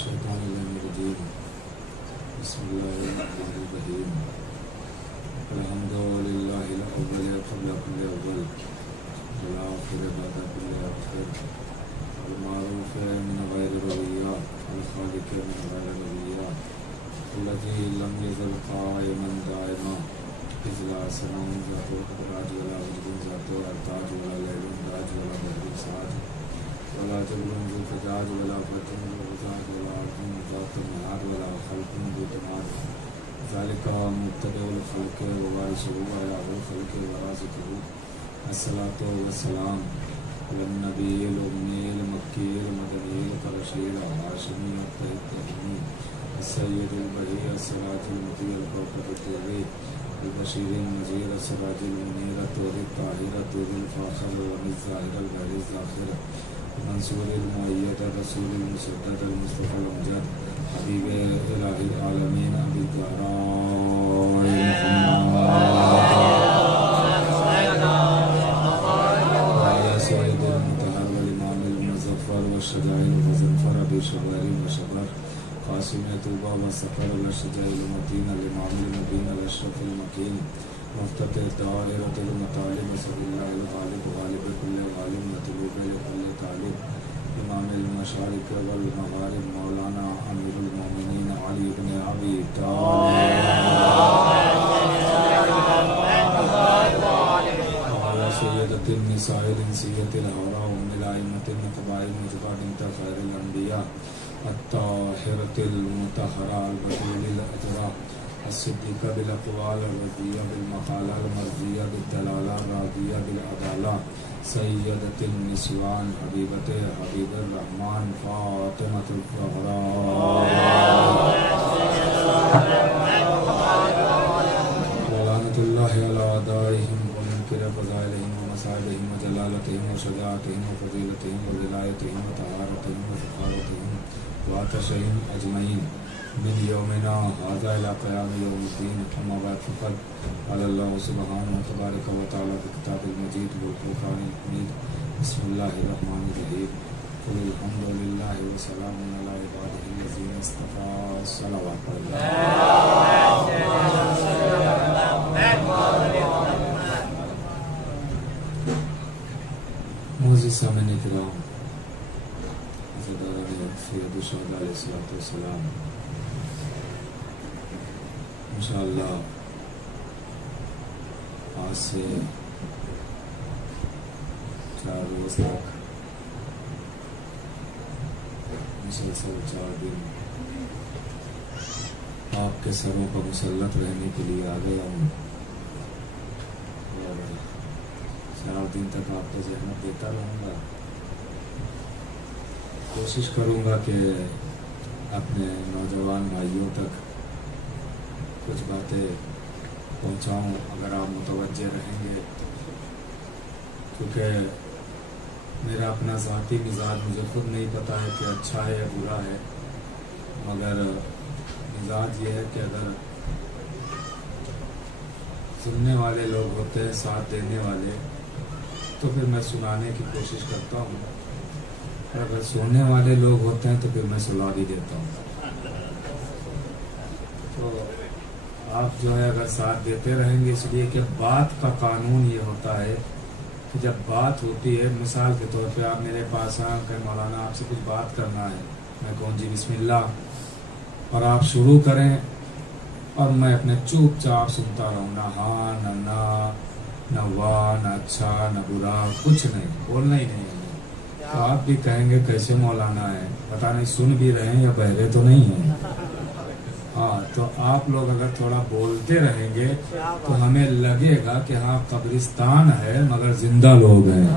الشیطان الرجیم بسم اللہ الرحمن الرحیم الحمد للہ الاول قبل کل اول والآخر بعد کل آخر المعروف من غیر رویہ الخالق من غیر رویہ الذی لم یزل قائما دائما اذ لا سنام ذاتو راج ولا وجود ذاتو ارتاج ولا لیل راج ولا بحر ساج ولا جبل ذو فجاج ولا فتن ذو غزاج ولا عظم ذات النهار ولا خلق ذو تماد ذلك مبتدأ الخلق ووارثه على الخلق ورازقه الصلاة والسلام على النبي الأمي المكي المدني القرشي الهاشمي الطاهر السيد البهي السراج المطيع الكوكب الدري البشير النذير السراج المنير الطور الطاهر الطور الفاخر والظاهر البهر الزاخر منصور المؤيد الرسول المسدد المصطفى الأمجد حبيب إله العالمين أبي الزهراء وعلى سيد المطهر والإمام المظفر والشجاع المظفر أبي شبار وشبر قاسم طوبى والسفر والشجاع المتين الإمام المبين الأشرف المكين مفتتح دائرة المطالب صلى الله الغالب غالب كل غالب مطلوب لكل طالب امام المشارق والمغارب مولانا امیر المومنین علی بن ابی طالب وعلى سیدۃ النساء الانسیۃ الحوراء ام الائمۃ النقباء المجبار خیر الانبیاء الطاہرۃ المطہرہ البتول الاطہرہ الصدیقہ بالاقوال الرضیہ بالمقالہ المرضیہ بالدلالہ الراضیہ بالعدالہ سیدۃ النسوان حبیبۃ حبیب الرحمن فاطمۃ الزہراء ولعنۃ اللہ علی اعدائہم ومنکر فضائلہم ومصائبہم وجلالتہم وشجاعتہم وفضیلتہم وولایتہم وطہارتہم وسخاوتہم وعطشہم اجمعین من یومنا هذا الى قیام یوم الدین اما بعد فقد قال اللہ سبحانہ تبارک و تعالی فی کتاب المجید والفرقان الحمید بسم اللہ الرحمن الرحیم قل الحمد للہ وسلام علی عبادہ الذین اصطفى صلوات اللہ معزز سامعین کرام عزیزان سید الشہداء علیہ الصلوۃ والسلام انشاءاللہ آج سے 4 روز تک مسلسل 4 دن آپ کے سروں پر مسلط رہنے کے لیے آ گیا ہوں اور 4 دن تک آپ کو زحمت دیتا رہوں گا. کوشش کروں گا کہ اپنے نوجوان بھائیوں تک کچھ باتیں پہنچاؤں اگر آپ متوجہ رہیں گے، کیونکہ میرا اپنا ذاتی مزاج مجھے خود نہیں پتہ ہے کہ اچھا ہے یا برا ہے، مگر مزاج یہ ہے کہ اگر سننے والے لوگ ہوتے ہیں ساتھ دینے والے تو پھر میں سنانے کی کوشش کرتا ہوں، اور اگر سننے والے لوگ ہوتے ہیں تو پھر میں سنا بھی دیتا ہوں. تو آپ جو ہے اگر ساتھ دیتے رہیں گے، اس لیے کہ بات کا قانون یہ ہوتا ہے کہ جب بات ہوتی ہے، مثال کے طور پہ آپ میرے پاس آئیں کہ مولانا آپ سے کچھ بات کرنا ہے، میں کہوں جی بسم اللہ، اور آپ شروع کریں اور میں اپنے چوپ چاپ سنتا رہوں، نہ ہاں نہ نہ واہ نہ اچھا نہ برا، کچھ نہیں، بولنا ہی نہیں ہے. تو آپ بھی کہیں گے کیسے مولانا ہے، پتہ نہیں سن بھی رہے ہیں یا بہرے تو نہیں ہیں. ہاں، تو آپ لوگ اگر تھوڑا بولتے رہیں گے تو ہمیں لگے گا کہ ہاں قبرستان ہے مگر زندہ لوگ ہیں.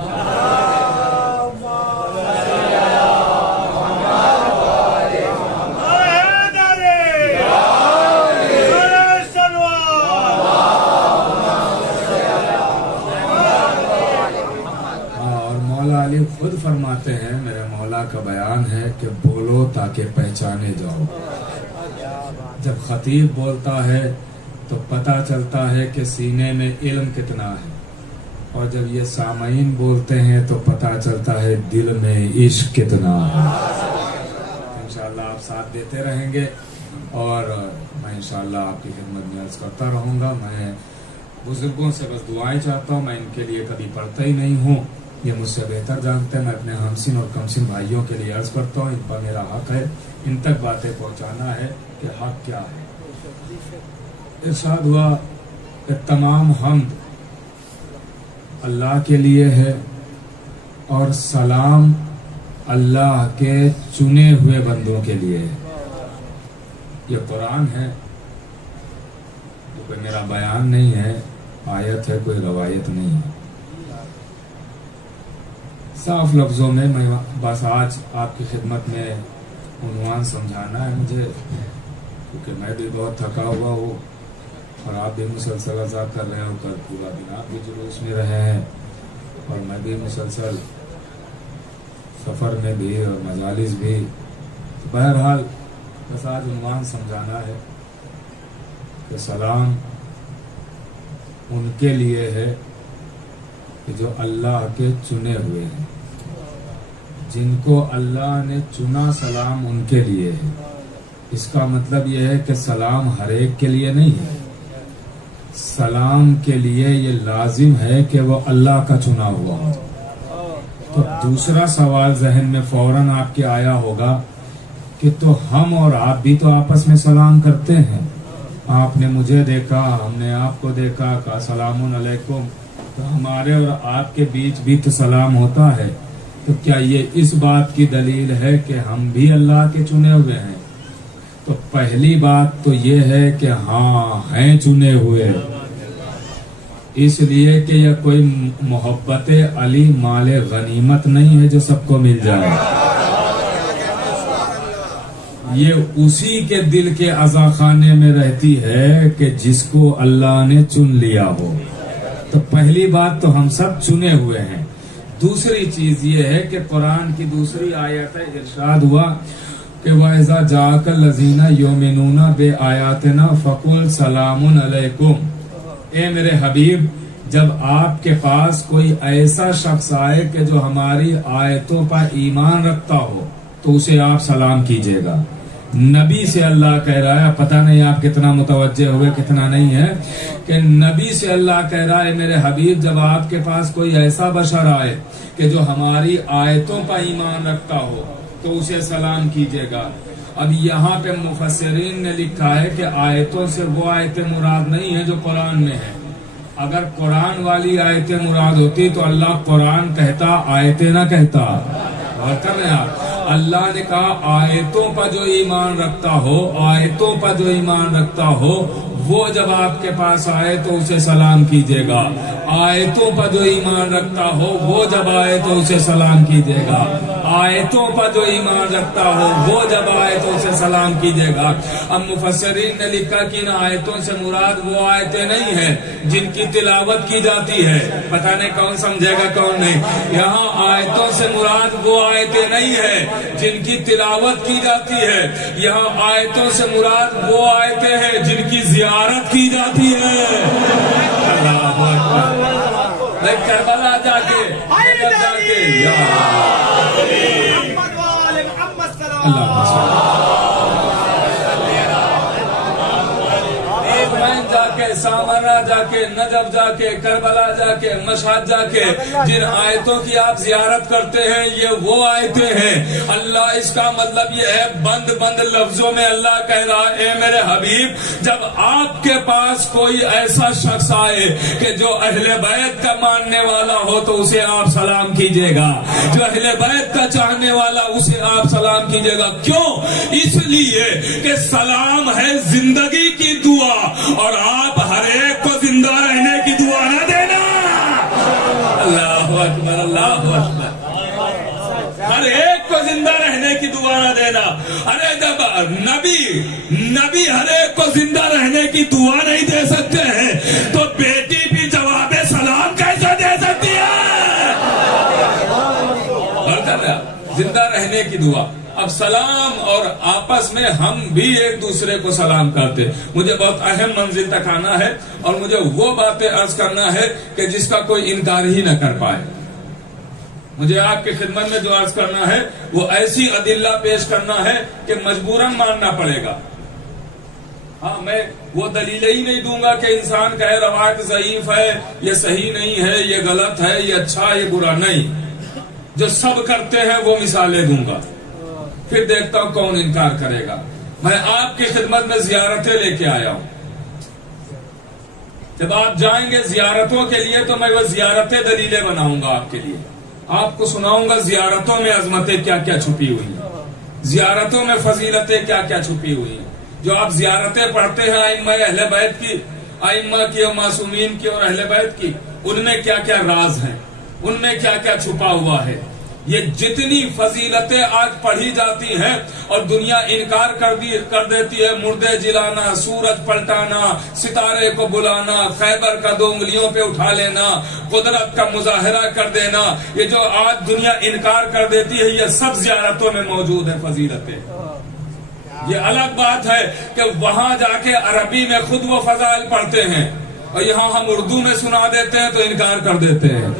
اور مولا علی خود فرماتے ہیں، میرے مولا کا بیان ہے کہ بولو تاکہ پہچانے جاؤ. جب خطیب بولتا ہے تو پتہ چلتا ہے کہ سینے میں علم کتنا ہے، اور جب یہ سامعین بولتے ہیں تو پتہ چلتا ہے دل میں عشق کتنا ہے. انشاءاللہ آپ ساتھ دیتے رہیں گے اور میں انشاءاللہ آپ کی خدمت میں عرض کرتا رہوں گا. میں بزرگوں سے بس دعائیں چاہتا ہوں، میں ان کے لیے کبھی پڑھتا ہی نہیں ہوں، یہ مجھ سے بہتر جانتے ہیں. میں اپنے ہمسن اور کمسن بھائیوں کے لیے عرض کرتا ہوں، ان پر میرا حق ہے، ان تک باتیں پہنچانا ہے کہ حق کیا ہے. ارشاد ہوا کہ تمام حمد اللہ کے لیے ہے اور سلام اللہ کے چنے ہوئے بندوں کے لیے ہے. یہ قرآن ہے، کوئی میرا بیان نہیں ہے، آیت ہے، کوئی روایت نہیں ہے. صاف لفظوں میں بس آج آپ کی خدمت میں عنوان سمجھانا ہے مجھے، کیونکہ میں بھی بہت تھکا ہوا ہوں اور آپ بھی مسلسل عزا کر رہے ہو کر پورا دن آپ بھی جلوس میں رہے ہیں اور میں بھی مسلسل سفر میں بھی اور مجالس بھی. بہرحال بس آج عنوان سمجھانا ہے کہ سلام ان کے لیے ہے کہ جو اللہ کے چنے ہوئے ہیں، جن کو اللہ نے چنا، سلام ان کے لیے ہے. اس کا مطلب یہ ہے کہ سلام ہر ایک کے لیے نہیں ہے. سلام کے لیے یہ لازم ہے کہ وہ اللہ کا چنا ہوا ہو. تو دوسرا سوال ذہن میں فوراً آپ کے آیا ہوگا کہ تو ہم اور آپ بھی تو آپس میں سلام کرتے ہیں. آپ نے مجھے دیکھا، ہم نے آپ کو دیکھا، کہا سلام علیکم، تو ہمارے اور آپ کے بیچ بھی تو سلام ہوتا ہے. تو کیا یہ اس بات کی دلیل ہے کہ ہم بھی اللہ کے چنے ہوئے ہیں؟ تو پہلی بات تو یہ ہے کہ ہاں ہیں چنے ہوئے، اس لیے کہ یہ کوئی محبت علی مال غنیمت نہیں ہے جو سب کو مل جائے. یہ اسی کے دل کے عزا خانے میں رہتی ہے کہ جس کو اللہ نے چن لیا ہو. تو پہلی بات تو ہم سب چنے ہوئے ہیں. دوسری چیز یہ ہے کہ قرآن کی دوسری آیت ہے، ارشاد ہوا کہ وَإِذَا جَاءَكَ الَّذِينَ يُؤْمِنُونَ بِآيَاتِنَا فَقُلْ سَلَامٌ عَلَيْكُمْ. اے میرے حبیب، جب آپ کے پاس کوئی ایسا شخص آئے کہ جو ہماری آیتوں پر ایمان رکھتا ہو تو اسے آپ سلام کیجیے گا. نبی سے اللہ کہہ رہا ہے، پتہ نہیں آپ کتنا متوجہ ہوئے کتنا نہیں ہے، کہ نبی سے اللہ کہہ رہا ہے میرے حبیب جب آپ کے پاس کوئی ایسا بشر آئے کہ جو ہماری آیتوں پر ایمان رکھتا ہو تو اسے سلام کیجیے گا. اب یہاں پہ مفسرین نے لکھا ہے کہ آیتوں سے وہ آیتیں مراد نہیں ہیں جو قرآن میں ہیں. اگر قرآن والی آیتیں مراد ہوتی تو اللہ قرآن کہتا، آیتیں نہ کہتا. اور کر رہے ہیں آپ، اللہ نے کہا آیتوں پر جو ایمان رکھتا ہو، آیتوں پر جو ایمان رکھتا ہو وہ جب آپ کے پاس آئے تو اسے سلام کیجیے گا. آیتوں پر جو ایمان رکھتا ہو وہ جب آئے تو اسے سلام کیجیے گا. آیتوں پر جو ایمان رکھتا ہو وہ جب آئے تو اسے سلام کیجیے گا. اب مفسرین نے لکھا کہ ان آیتوں سے مراد وہ آیتیں نہیں ہیں جن کی تلاوت کی جاتی ہے. پتہ نہیں کون سمجھے گا کون نہیں. یہاں آیتوں سے مراد وہ آیتیں نہیں ہیں جن کی تلاوت کی جاتی ہے. یہاں آیتوں سے مراد وہ آیتیں ہیں جن کی زیارت کی جاتی ہے. اللہ اکبر. کربلا جا کے جا کے سامرا جا کے نجف جا کے کربلا جا کے مشہد جا کے جن آیتوں کی آپ زیارت کرتے ہیں یہ وہ آیتیں ہیں. اللہ اس کا مطلب یہ ہے بند بند لفظوں میں اللہ کہہ رہا اے میرے حبیب جب آپ کے پاس کوئی ایسا شخص آئے کہ جو اہل بیت کا ماننے والا ہو تو اسے آپ سلام کیجیے گا. جو اہل بیت کا چاہنے والا اسے آپ سلام کیجیے گا. کیوں؟ اس لیے کہ سلام ہے زندگی کی دعا اور آپ ہر ایک کو زندہ رہنے کی دعا نہ دینا. اللہ اکبر اللہ اکبر. ہر ایک کو زندہ رہنے کی دعا نہ دینا. ارے جب نبی ہر ایک کو زندہ رہنے کی دعا نہیں دے سکتے ہیں تو بیٹی بھی جواب سلام کیسے دے سکتی ہے؟ زندہ رہنے کی دعا. اب سلام اور آپس میں ہم بھی ایک دوسرے کو سلام کرتے. مجھے بہت اہم منزل تک آنا ہے اور مجھے وہ باتیں عرض کرنا ہے کہ جس کا کوئی انکار ہی نہ کر پائے. مجھے آپ کی خدمت میں جو عرض کرنا ہے وہ ایسی ادلہ پیش کرنا ہے کہ مجبوراً ماننا پڑے گا. ہاں میں وہ دلیلیں ہی نہیں دوں گا کہ انسان کہے روایت ضعیف ہے، یہ صحیح نہیں ہے، یہ غلط ہے، یہ اچھا، یہ برا. نہیں، جو سب کرتے ہیں وہ مثالیں دوں گا، پھر دیکھتا ہوں کون انکار کرے گا. میں آپ کی خدمت میں زیارتیں لے کے آیا ہوں. جب آپ جائیں گے زیارتوں کے لیے تو میں وہ زیارتیں دلیلیں بناؤں گا آپ کے لیے. آپ کو سناؤں گا زیارتوں میں عظمتیں کیا کیا چھپی ہوئی ہیں، زیارتوں میں فضیلتیں کیا کیا چھپی ہوئی ہیں. جو آپ زیارتیں پڑھتے ہیں ائمہ اہل بیت کی، ائمہ کی اور معصومین کی اور اہل بیت کی، ان میں کیا کیا راز ہیں، ان میں کیا کیا چھپا ہوا ہے. یہ جتنی فضیلتیں آج پڑھی جاتی ہیں اور دنیا انکار کر دیتی ہے، مردے جلانا، سورج پلٹانا، ستارے کو بلانا، خیبر کا 2 انگلیوں پہ اٹھا لینا، قدرت کا مظاہرہ کر دینا، یہ جو آج دنیا انکار کر دیتی ہے یہ سب زیارتوں میں موجود ہے فضیلتیں. یہ الگ بات ہے کہ وہاں جا کے عربی میں خود وہ فضائل پڑھتے ہیں اور یہاں ہم اردو میں سنا دیتے ہیں تو انکار کر دیتے ہیں.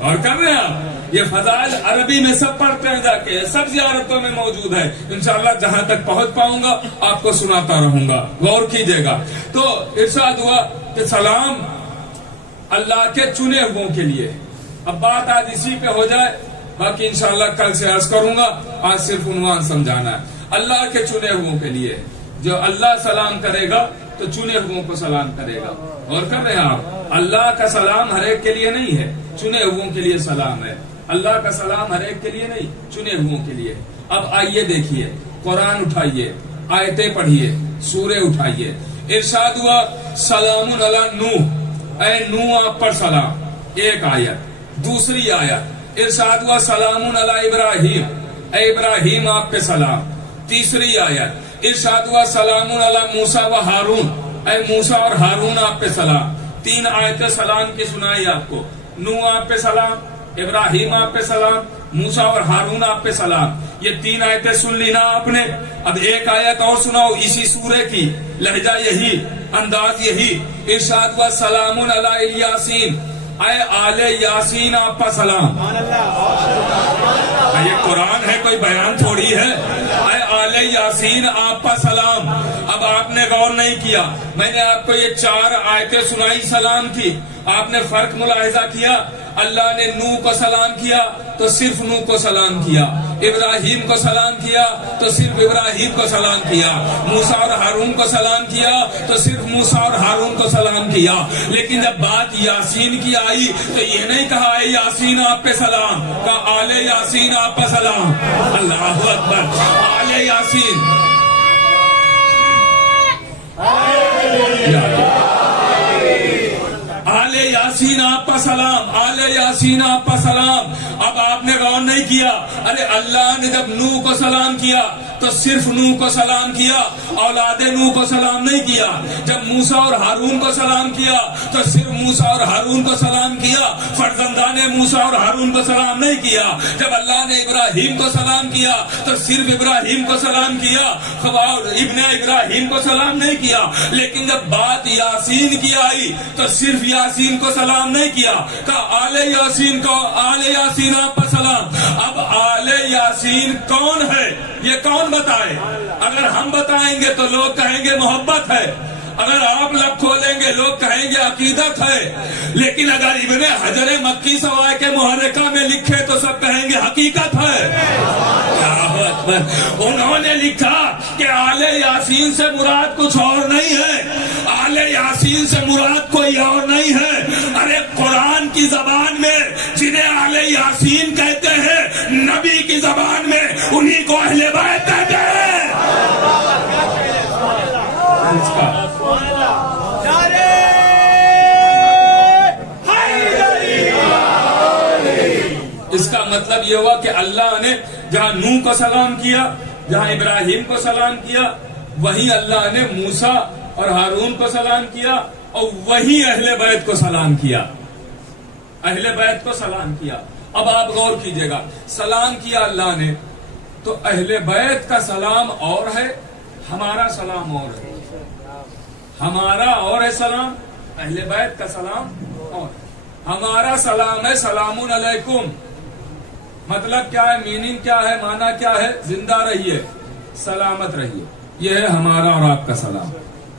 اور کر رہے ہیں آپ، یہ فضائل عربی میں سب پڑھتے ہیں جا کے، سب زیارتوں میں موجود ہے. انشاءاللہ جہاں تک پہنچ پاؤں گا آپ کو سناتا رہوں گا، غور کیجئے گا. تو ارشاد ہوا کہ سلام اللہ کے چنے ہوئوں کے لیے. اب بات آج اسی پہ ہو جائے، باقی انشاءاللہ کل سے عرض کروں گا، آج صرف عنوان سمجھانا ہے. اللہ کے چنے ہوئوں کے لیے، جو اللہ سلام کرے گا تو چنے ہوئوں کو سلام کرے گا. اور کر رہے ہیں آپ، اللہ کا سلام ہر ایک کے لیے نہیں ہے، چنے ہوئوں کے لیے سلام ہے. اللہ کا سلام ہر ایک کے لیے نہیں، چنے ہوئوں کے لیے. اب آئیے دیکھیے، قرآن اٹھائیے، آیتیں پڑھیے، سورے اٹھائیے. ارشاد ہوا سلام علی نوح، اے نوح آپ پر سلام، ایک آیت. دوسری آیت ارشاد ہوا سلام علی ابراہیم، اے ابراہیم آپ پہ سلام. تیسری آیت ارشاد ہوا سلام علی موسیٰ و ہارون، اے موسیٰ اور ہارون آپ پہ سلام. 3 آیتیں سلام کی سنائی آپ کو. نوح آپ پہ سلام، ابراہیم آپ پہ سلام، موسیٰ اور ہارون آپ پہ سلام. یہ 3 آیتیں سن لینا آپ نے. اب ایک آیت اور سناؤ اسی سورے کی، لہجہ یہی، انداز یہی. ارشاد ہوا سلام علی الیاسین، اے آل یاسین آپ پر سلام. یہ قرآن ہے، کوئی بیان تھوڑی ہے. اے آل یاسین آپ پر سلام. اب آپ نے غور نہیں کیا، میں نے آپ کو یہ 4 آیتیں سنائی سلام کی. آپ نے فرق ملاحظہ کیا؟ اللہ نے نوح کو سلام کیا تو صرف نوح کو سلام کیا، ابراہیم کو سلام کیا تو صرف ابراہیم کو سلام کیا، موسیٰ اور ہارون کو سلام کیا تو صرف موسیٰ اور ہارون کو سلام کیا. لیکن جب بات یاسین کی آئی تو یہ نہیں کہا اے یاسین آپ پہ سلام، کہا آل یاسین آپ پہ سلام. اللہ اکبر. آل یاسین، آل یاسین آپ کا سلام، آل یاسین آپ کا سلام. اب آپ نے غور نہیں کیا، ارے اللہ نے جب نوح کو سلام کیا تو صرف نوح کو سلام کیا، اولاد نوح کو سلام نہیں کیا. جب موسیٰ اور ہارون کو سلام کیا تو صرف موسیٰ اور ہارون کو سلام کیا، فرزندان موسیٰ اور ہارون کو سلام نہیں کیا. جب اللہ نے ابراہیم کو سلام کیا تو صرف ابراہیم کو سلام کیا، ابن ابراہیم کو سلام نہیں کیا. لیکن جب بات یاسین کی آئی تو صرف یاسین کو سلام نہیں کیا، کہا آل یاسین کو، آل یاسین آپ پر سلام. اب آل یاسین کون ہے یہ کون بتائے؟ اگر ہم بتائیں گے تو لوگ کہیں گے محبت ہے، اگر آپ لب کھولیں گے لوگ کہیں گے عقیدت ہے. لیکن اگر ابن حجر مکی سوائے کے محرکہ میں لکھے تو سب کہیں گے حقیقت ہے. انہوں نے لکھا کہ آل یاسین سے مراد کچھ اور نہیں ہے، آل یاسین سے مراد کوئی اور نہیں ہے. ارے قرآن کی زبان میں جنہیں آل یاسین کہتے ہیں، نبی کی زبان میں انہی کو اہل بیت کہتے ہیں. اس کا مطلب یہ ہوا کہ اللہ نے جہاں نوح کو سلام کیا، جہاں ابراہیم کو سلام کیا، وہیں اللہ نے موسیٰ اور ہارون کو سلام کیا اور وہیں اہل بیت کو سلام کیا، اہل بیت کو سلام کیا. اب آپ غور کیجئے گا، سلام کیا اللہ نے تو اہل بیت کا سلام اور ہے، ہمارا سلام اور ہے. ہمارا اور ہے سلام، اہل بیت کا سلام اور ہے. ہمارا سلام ہے سلام علیکم. مطلب کیا ہے, میننگ کیا ہے, معنی کیا ہے؟ زندہ رہیے, سلامت رہیے. یہ ہے ہمارا اور آپ کا سلام,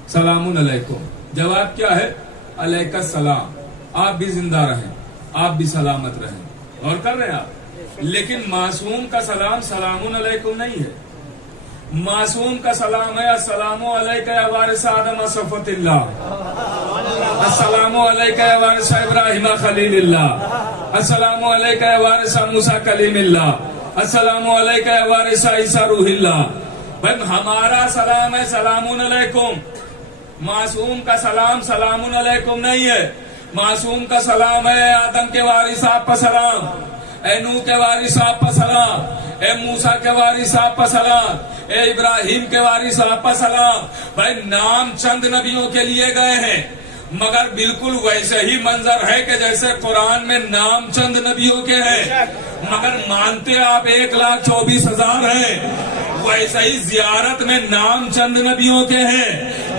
سلام علیکم. جواب کیا ہے؟ علیک السلام. آپ بھی زندہ رہیں, آپ بھی سلامت رہیں. اور کر رہے ہیں آپ. لیکن معصوم کا سلام سلام علیکم نہیں ہے. معصوم کا سلام ہے السلام علیکم یا وارث آدم صفوت اللہ, السلام علیکم یا وارث ابراہیم خلیل اللہ, السلام علیکم یا وارث موسیٰ کلیم اللہ, السلام علیکم یا وارث عیسیٰ روح اللہ. بھائی ہمارا سلام ہے سلام علیکم. معصوم کا سلام سلام علیکم نہیں ہے. معصوم کا سلام ہے آدم کے وارث آپ پر سلام, اے نوح کے وارث آپ پر سلام, اے موسیٰ کے وارث آپ پر سلام, اے ابراہیم کے وارث آپ پر سلام. بھائی نام چند نبیوں کے لیے گئے ہیں, مگر بالکل ویسے ہی منظر ہے کہ جیسے قرآن میں نام چند نبیوں کے ہیں, مگر مانتے آپ 1,24,000 ہیں. ویسے ہی زیارت میں نام چند نبیوں کے ہیں,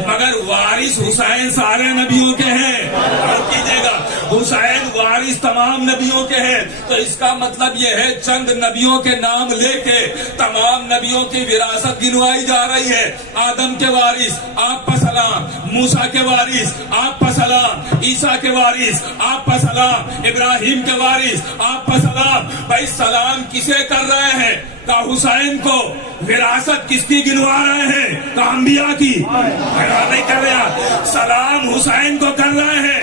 مگر وارث حسین سارے نبیوں کے ہیں. اور کیجئے گا, حسین وارث تمام نبیوں کے ہیں. تو اس کا مطلب یہ ہے چند نبیوں کے نام لے کے تمام نبیوں کی وراثت گنوائی جا رہی ہے. آدم کے وارث آپ پر سلام, موسیٰ کے وارث آپ پر سلام, عیسیٰ کے وارث آپ پر سلام, ابراہیم کے وارث آپ پر سلام. بھائی سلام کسے کر رہے ہیں؟ کا حسین کو. وراثت کس کی گنوا رہے ہیں؟ کا انبیاء کی. نہیں کر رہے, سلام حسین کو کر رہے ہیں,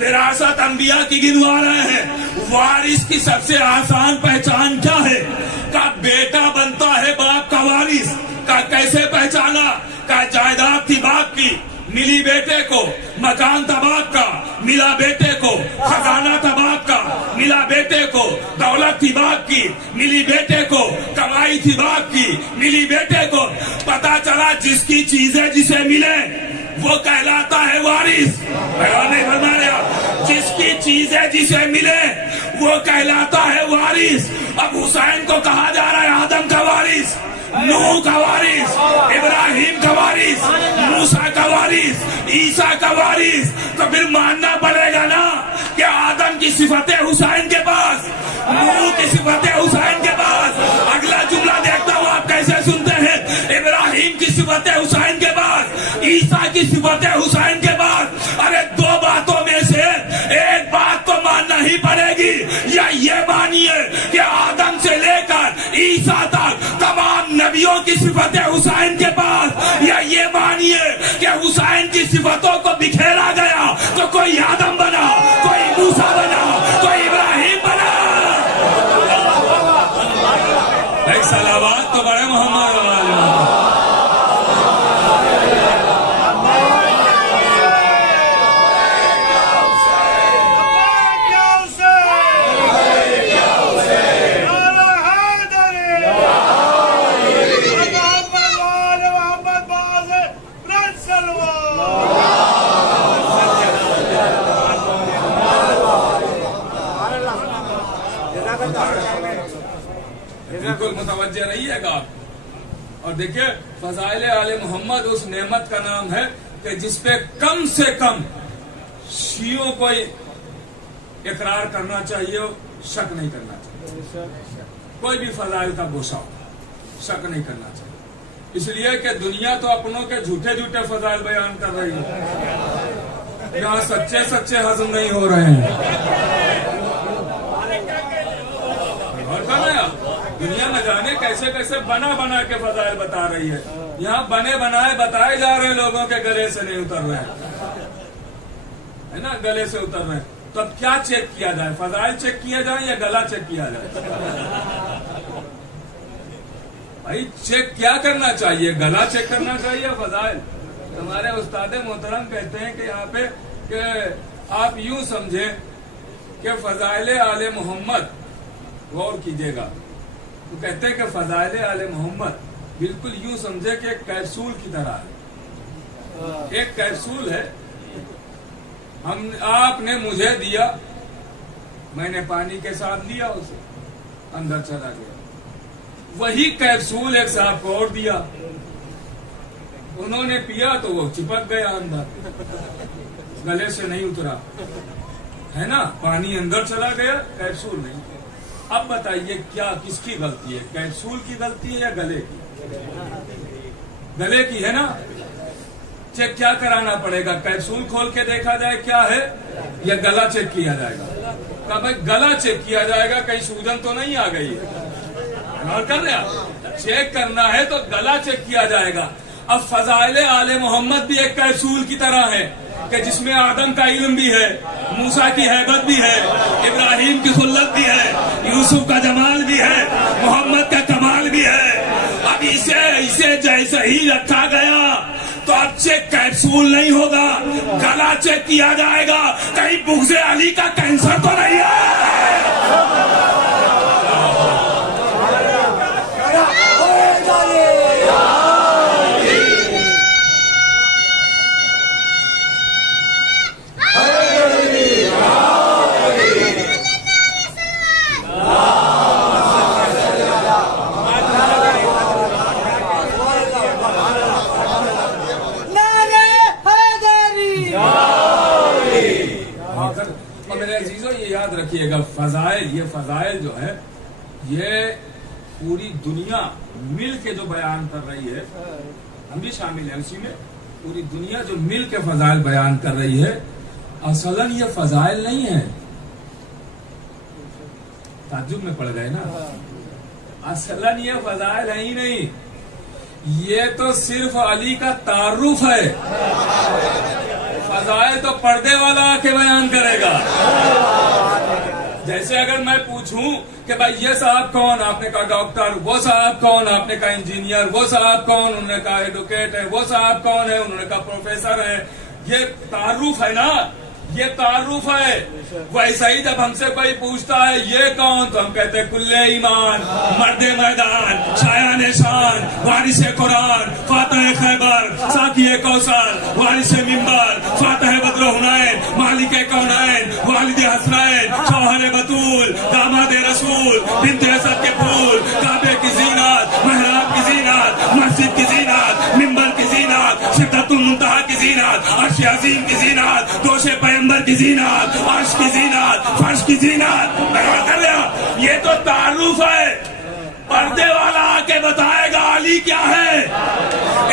وراثت انبیاء کی گنوا رہے ہیں. وارث کی سب سے آسان پہچان کیا ہے؟ کا بیٹا بنتا ہے باپ کا وارث. کا کیسے پہچانا؟ کا جائیداد تھی باپ کی, ملی بیٹے کو. مکان تھا باپ کا, ملا بیٹے کو. خزانہ تھا باپ کا, ملا بیٹے کو. دولت تھی باپ کی, ملی بیٹے کو. کمائی تھی باپ کی, ملی بیٹے کو. پتا چلا جس کی چیزیں جسے ملے وہ کہلاتا ہے وارث. نہیں فرما رہے, جس کی چیزیں جسے ملے وہ کہلاتا ہے وارث. اب حسین کو کہا جا رہا ہے آدم کا وارث, نوح کا وارث, ابراہیم کا وارث, موسیٰ کا وارث, عیسیٰ کا وارث. تو پھر ماننا پڑے گا نا کہ آدم کی صفت حسین کے پاس, نوح کی صفت حسین کے پاس. اگلا جملہ دیکھتا ہوں آپ کیسے سنتے ہیں. ابراہیم کی صفت حسین کے پاس, عیسیٰ کی صفت حسین کے پاس. ارے دو باتوں میں سے ایک بات تو ماننا ہی پڑے گی, یا یہ مانیے کہ آدم سے لے کر عیسیٰ تک تمام نبیوں کی صفت حسین کے پاس, یا یہ مانیے کہ حسین کی صفتوں کو بکھیرا گیا تو کوئی آدم بنا, کوئی موسیٰ بنا, کوئی ابراہیم بنا. ایک صلوات تو بڑے محمد والے. بالکل متوجہ رہیے گا. اور دیکھیں فضائل آل محمد اس نعمت کا نام ہے کہ جس پہ کم سے کم شیعوں کو اقرار کرنا چاہیے, شک نہیں کرنا چاہیے. کوئی بھی فضائل کا گوشہ ہو, شک نہیں کرنا چاہیے. اس لیے کہ دنیا تو اپنوں کے جھوٹے جھوٹے فضائل بیان کر رہی ہے, یہاں سچے سچے ہضم نہیں ہو رہے ہیں. اور کہنا دنیا نہ جانے کیسے کیسے بنا بنا کے فضائل بتا رہی ہے. یہاں بنے بنائے بتائے جا رہے ہیں, لوگوں کے گلے سے نہیں اتر رہے ہے نا, گلے سے اتر رہے ہیں. تو اب کیا چیک کیا جائے, فضائل چیک کیا جائے یا گلا چیک کیا جائے؟ بھائی چیک کیا کرنا چاہیے, گلا چیک کرنا چاہیے فضائل. ہمارے استاد محترم کہتے ہیں کہ یہاں پہ کہ آپ یوں سمجھیں کہ فضائل آل محمد, غور کیجئے گا, وہ کہتے ہیں کہ فضائل آل محمد بالکل یوں سمجھے کہ ایک کیپسول کی طرح ہے. ایک کیپسول ہے, آپ نے مجھے دیا, میں نے پانی کے ساتھ لیا, اسے اندر چلا گیا. وہی کیپسول ایک صاحب کو اور دیا, انہوں نے پیا تو وہ چپک گیا اندر, گلے سے نہیں اترا. ہے نا, پانی اندر چلا گیا, کیپسول نہیں. اب بتائیے کیا کس کی غلطی ہے, کیپسول کی غلطی ہے یا گلے کی؟ گلے کی ہے نا. چیک کیا کرانا پڑے گا, کیپسول کھول کے دیکھا جائے کیا ہے, یا گلا چیک کیا جائے گا؟ کہا بھائی گلا چیک کیا جائے گا, کہیں سوجن تو نہیں آ گئی ہے. غور کر رہے آپ, چیک کرنا ہے تو گلا چیک کیا جائے گا. اب فضائل آل محمد بھی ایک کیپسول کی طرح ہے کہ جس میں آدم کا علم بھی ہے, موسیٰ کی ہیبت بھی ہے, ابراہیم کی خلت بھی ہے, یوسف کا جمال بھی ہے, محمد کا کمال بھی ہے. اب اسے جیسے ہی رکھا گیا تو اب چیک کیپسول نہیں ہوگا, گلا چیک کیا جائے گا, کہیں بغض علی کا کینسر تو نہیں ہے. یاد رکھیے گا, فضائل, یہ فضائل جو ہے یہ پوری دنیا مل کے جو بیان کر رہی ہے, ہم بھی شامل ہیں اسی میں, پوری دنیا جو مل کے فضائل بیان کر رہی ہے, اصلاً یہ فضائل نہیں ہے. تعجب میں پڑ گئے نا, اصلاً یہ فضائل ہے ہی نہیں, یہ تو صرف علی کا تعارف ہے. فضائل تو پردے والا آ کے بیان کرے گا. جیسے اگر میں پوچھوں کہ بھائی یہ صاحب کون, آپ نے کہا ڈاکٹر, وہ صاحب کون, آپ نے کہا انجینئر, وہ صاحب کون, انہوں نے کہا ایڈوکیٹ ہے, وہ صاحب کون ہے, انہوں نے کہا پروفیسر ہے. یہ تعارف ہے نا, یہ تعارف ہے. ویسا ہی جب ہم سے کوئی پوچھتا ہے یہ کون, تو ہم کہتے ہیں کل ایمان, مرد میدان, شایان شان, وارث قرآن, فاتح خیبر, ساقی کوثر, وارث منبر, فاتح بدر حنین, مالک کونین, والد حسنین, شوہر بطول, داماد رسول, بنت اسد کے پھول, کعبے کی زینت, محراب کی زینت, مسجد کی زینت, منبر کی زینت, سدرۃ المنتہا کی زینت, عرش عظیم کی زینت, دوش پیغمبر کی زینت, عرش کی زینت, فرش کی زینت. کر لیا, یہ تو تعارف ہے. پردے والا آ کے بتائے گا علی کیا ہے,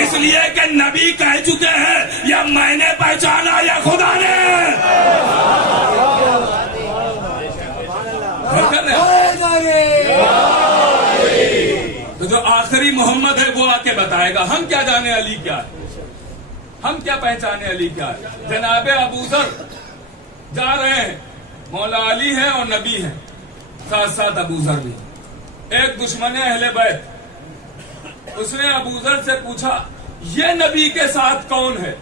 اس لیے کہ نبی کہہ چکے ہیں یا میں نے پہچانا یا خدا نے. تو جو آخری محمد ہے وہ آ کے بتائے گا. ہم کیا جانے علی کیا ہے, ہم کیا پہچانے علی کیا ہے. جناب ابو ذر جا رہے ہیں, مولا علی ہے اور نبی ہے, ساتھ ساتھ ابو ذر بھی. ایک دشمن اہل بیت, اس نے ابو ذر سے پوچھا یہ نبی کے ساتھ کون ہے,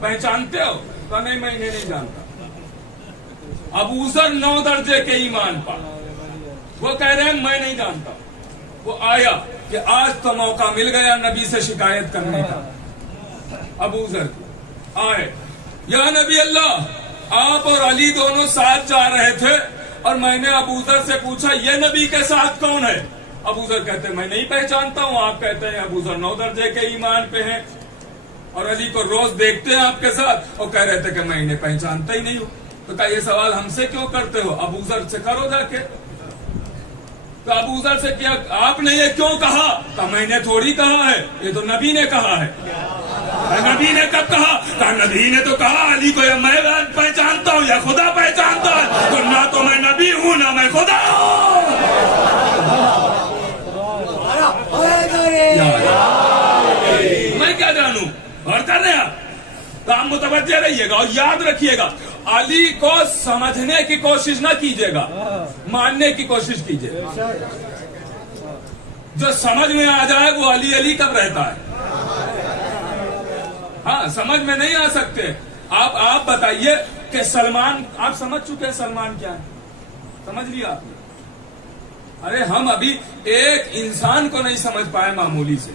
پہچانتے ہو؟ کہا نہیں, میں انہیں نہیں جانتا. ابو ذر 9 درجے کے ایمان پا, وہ کہہ رہے ہیں میں نہیں جانتا. وہ آیا کہ آج تو موقع مل گیا نبی سے شکایت کرنے کا. ابو ذر آئے, یا نبی اللہ, آپ اور علی دونوں ساتھ جا رہے تھے اور میں نے ابو ذر سے پوچھا یہ نبی کے ساتھ کون ہے. ابو ذر کہتے ہیں میں نہیں پہچانتا ہوں. آپ کہتے ہیں ابو ذر 9 درجے کے ایمان پہ ہیں اور علی کو روز دیکھتے ہیں آپ کے ساتھ, اور کہہ رہے تھے کہ میں انہیں پہچانتا ہی نہیں ہوں. تو کہا یہ سوال ہم سے کیوں کرتے ہو, ابو ذر سے کرو جا کے. تو ابو ذر سے کیا آپ نے یہ کیوں کہا, کہ میں نے تھوڑی کہا ہے, یہ تو نبی نے کہا ہے. نبی نے کب کہا, کہ نبی نے تو کہا علی کو یا میں پہچانتا ہوں یا خدا پہچانتا ہے. تو نہ تو میں نبی ہوں نہ میں خدا ہوں. میں کیا جانوں. اور کر رہے ہیں تو آپ متوجہ رہیے گا اور یاد رکھیے گا, علی کو سمجھنے کی کوشش نہ کیجیے گا, ماننے کی کوشش کیجیے. جو سمجھ میں آ جائے وہ علی علی کب رہتا ہے. ہاں سمجھ میں نہیں آ سکتے. آپ بتائیے کہ سلمان, آپ سمجھ چکے ہیں سلمان کیا ہے, سمجھ لیا آپ نے. ارے ہم ابھی ایک انسان کو نہیں سمجھ پائے, معمولی سے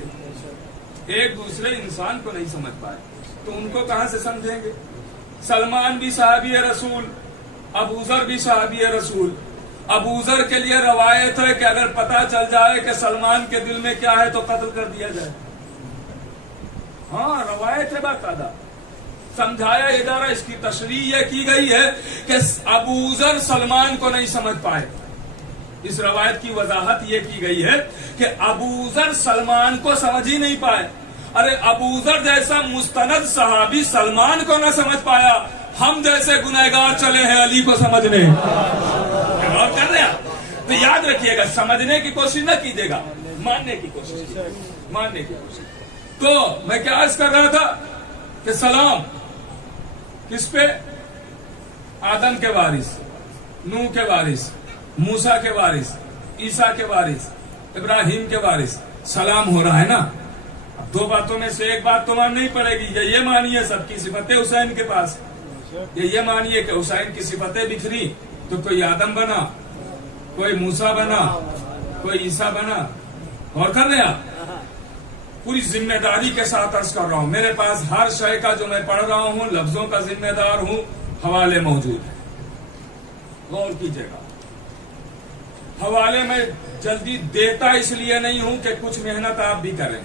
ایک دوسرے انسان کو نہیں سمجھ پائے, تو ان کو کہاں سے سمجھیں گے. سلمان بھی صحابی رسول, ابو ذر بھی صحابی رسول. ابو ذر کے لیے روایت ہے کہ اگر پتا چل جائے کہ سلمان کے دل میں کیا ہے تو قتل کر دیا جائے. ہاں روایت ہے باقاعدہ. سمجھایا ادارہ، اس کی تشریح یہ کی گئی ہے کہ ابوذر سلمان کو نہیں سمجھ پائے. اس روایت کی وضاحت یہ کی گئی ہے کہ ابوذر سلمان کو سمجھ ہی نہیں پائے. ارے ابوذر جیسا مستند صحابی سلمان کو نہ سمجھ پایا، ہم جیسے گنہگار چلے ہیں علی کو سمجھنے. غور کر رہے ہیں؟ تو یاد رکھیے گا، سمجھنے کی کوشش نہ کیجیے گا، ماننے کی کوشش کیجیے، ماننے کی کوشش. تو میں کیا عرض کر رہا تھا کہ سلام کس پہ؟ آدم کے وارث، نوح کے وارث، موسیٰ کے وارث، عیسیٰ کے وارث، ابراہیم کے وارث سلام ہو رہا ہے نا. اب دو باتوں میں سے ایک بات تو ماننی پڑے گی. یہ مانیے سب کی صفتیں حسین کے پاس، یہ مانیے کہ حسین کی صفتیں بکھری تو کوئی آدم بنا، کوئی موسیٰ بنا، کوئی عیسیٰ بنا. اور کر رہے آپ پوری ذمہ داری کے ساتھ عرض کر رہا ہوں، میرے پاس ہر شے کا جو میں پڑھ رہا ہوں لفظوں کا ذمہ دار ہوں، حوالے موجود ہیں. غور کیجیے گا، حوالے میں جلدی دیتا اس لیے نہیں ہوں کہ کچھ محنت آپ بھی کریں.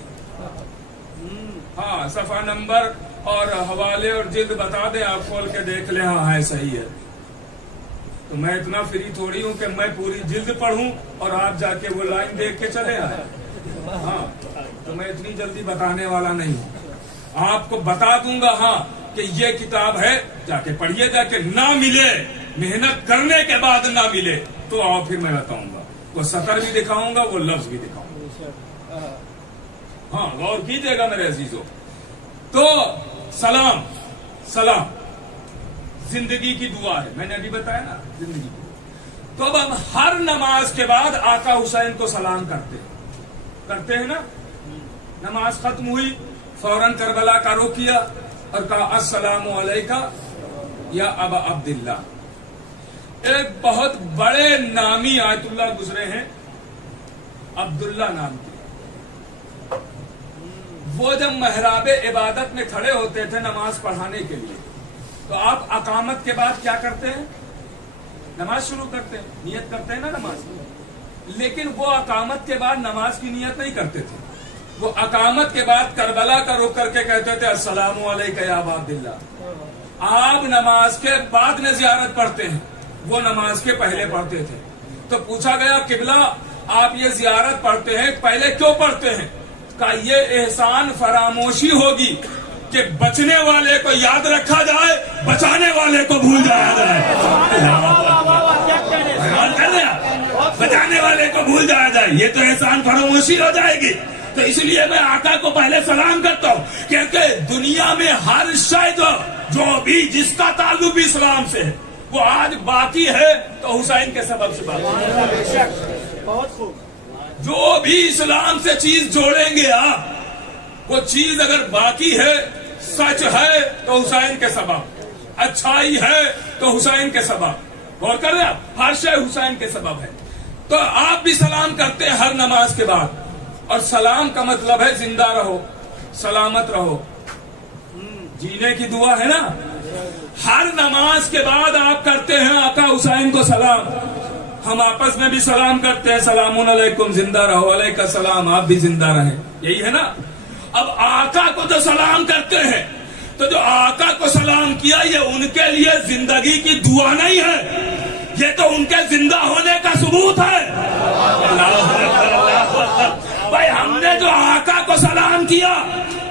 ہاں صفحہ نمبر اور حوالے اور جلد بتا دیں، آپ کھول کے دیکھ لیں. ہاں ہے، صحیح ہے. تو میں اتنا فری تھوڑی ہوں کہ میں پوری جلد پڑھوں اور آپ جا کے وہ لائن دیکھ کے چلے آئے. ہاں تو میں اتنی جلدی بتانے والا نہیں ہوں، آپ کو بتا دوں گا ہاں کہ یہ کتاب ہے، جا کے پڑھیے. جا کے نہ ملے، محنت کرنے کے بعد نہ ملے تو آؤ پھر میں بتاؤں گا، وہ سطر بھی دکھاؤں گا، وہ لفظ بھی دکھاؤں گا. ہاں غور کیجیے گا میرے عزیزوں. تو سلام، سلام زندگی کی دعا ہے، میں نے ابھی بتایا نا زندگی کی. تو اب ہم ہر نماز کے بعد آقا حسین کو سلام کرتے ہیں نا. نماز ختم ہوئی، فوراً کربلا کا رخ کیا اور کہا السلام علیکہ یا ابا عبداللہ. ایک بہت بڑے نامی آیت اللہ گزرے ہیں عبداللہ نام کے. وہ جب محراب عبادت میں کھڑے ہوتے تھے نماز پڑھانے کے لیے تو آپ اقامت کے بعد کیا کرتے ہیں؟ نماز شروع کرتے ہیں، نیت کرتے ہیں نا نماز. لیکن وہ اقامت کے بعد نماز کی نیت نہیں کرتے تھے. وہ اقامت کے بعد کربلا کا رخ کر کے کہتے تھے السلام علیکہ یا ابا عبداللہ. آپ نماز کے بعد میں زیارت پڑھتے ہیں، وہ نماز کے پہلے پڑھتے تھے. تو پوچھا گیا قبلہ آپ یہ زیارت پڑھتے ہیں پہلے کیوں پڑھتے ہیں؟ کہا یہ احسان فراموشی ہوگی کہ بچنے والے کو یاد رکھا جائے، بچانے والے کو بھول جایا جائے. بچانے والے کو بھول جایا جائے، یہ تو احسان فراموشی ہو جائے گی. تو اس لیے میں آقا کو پہلے سلام کرتا ہوں، کیونکہ دنیا میں ہر شے جو بھی جس کا تعلق اسلام سے ہے وہ آج باقی ہے تو حسین کے سبب سے باقی ہے. بہت خوب. جو بھی اسلام سے چیز جوڑیں گے آپ، وہ چیز اگر باقی ہے، سچ ہے تو حسین کے سبب، اچھائی ہے تو حسین کے سبب. غور کر رہے ہیں آپ، ہر شے حسین کے سبب ہے. تو آپ بھی سلام کرتے ہیں ہر نماز کے بعد، اور سلام کا مطلب ہے زندہ رہو، سلامت رہو، جینے کی دعا ہے نا. ہر نماز کے بعد آپ کرتے ہیں آقا حسین کو سلام. ہم آپس میں بھی سلام کرتے ہیں سلام علیکم، زندہ رہو، علیکم السلام، آپ بھی زندہ رہیں. یہی ہے نا. اب آقا کو جو سلام کرتے ہیں تو جو آقا کو سلام کیا یہ ان کے لیے زندگی کی دعا نہیں ہے، یہ تو ان کے زندہ ہونے کا ثبوت ہے. بھائی ہم نے جو آقا کو سلام کیا